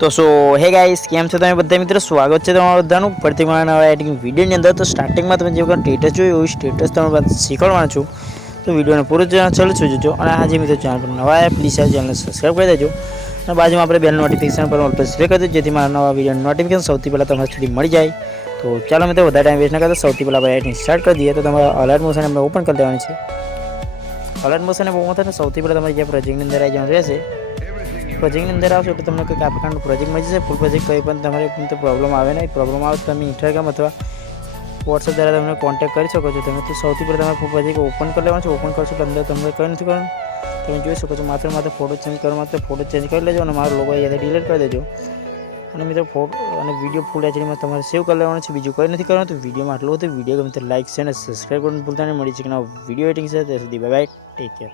તો હે ગાઈસ કેમ છો તમે બધા મિત્રો સ્વાગત છે તમારું બધાનું ફરીથી મારા નવા એડિટિંગ વિડીયોની અંદર. તો સ્ટાર્ટિંગમાં તમે જે વખત સ્ટેટસ જોયું એવું સ્ટેટસ તમે શીખવાડવાનું છું. તો વિડીયોને પૂરો ચાલુ જોજો. અને આજે મિત્રો ચેનલ પર નવા આવ્યા પ્લીઝ આ ચેનલને સબસ્ક્રાઈબ કરી દેજો. અને બાજુમાં આપણે બેલ નોટિફિકેશન પર ઓલ પર સિલેક્ટ કરી દેજો, જેથી મારા નવા વિડીયોની નોટિફિકેશન સૌથી પહેલાં તમારા સુધી મળી જાય. તો ચાલો મિત્રો વધારે ટાઈમ વેસ્ટ ન કરતા સૌથી પહેલાં આપણે એડિટિંગ સ્ટાર્ટ કરી દઈએ. તો તમારા અલર્ટ મોશન આપણે ઓપન કરી દેવાની છે. અલર્ટ મોશન ઓપન થાય ને સૌથી પહેલાં તમારે જે પ્રોજેક્ટની અંદર આવી જવાનું રહેશે. પ્રોજેક્ટની અંદર આવશો એટલે તમને કંઈક આ પ્રકારનું પ્રોજેક્ટ મળી જશે. ફૂલ પ્રોજેક્ટ કંઈ પણ તમારે પ્રોબ્લેમ આવે નહીં. પ્રોબ્લેમ આવે તો તમે ઇન્સ્ટાગ્રામ અથવા વોટ્સઅપ દ્વારા તમે કોન્ટેક્ટ કરી શકો છો. તમે તો સૌથી પહેલાં તમારે ફૂલ પ્રોજેક્ટ ઓપન કરી લેવાનું છે. ઓપન કરશો એટલે અંદર તમને કંઈ નથી કરવાનું. તમે જોઈ શકો છો માત્ર ફોટો ચેન્જ કરો, માત્ર ફોટો ચેન્જ કરી લેજો અને મારો લોગો અહીંયાથી ડિલીટ કરી દેજો. અને મિત્રો ફોટો અને વિડીયો ફૂલ એચડીમાં તમારે સેવ કરી લેવાનું છે. બીજું કંઈ નથી કરવાનું. તો વિડીયોમાં આટલું હતું. વિડીયો ગમે તો લાઈક છે અને સબસ્ક્રાઈબ કરવાનું ભૂલતા નહીં. મળી છે કે વિડીયો એડિટિંગ છે ત્યાં સુધી બાય બાય, ટેક કેર.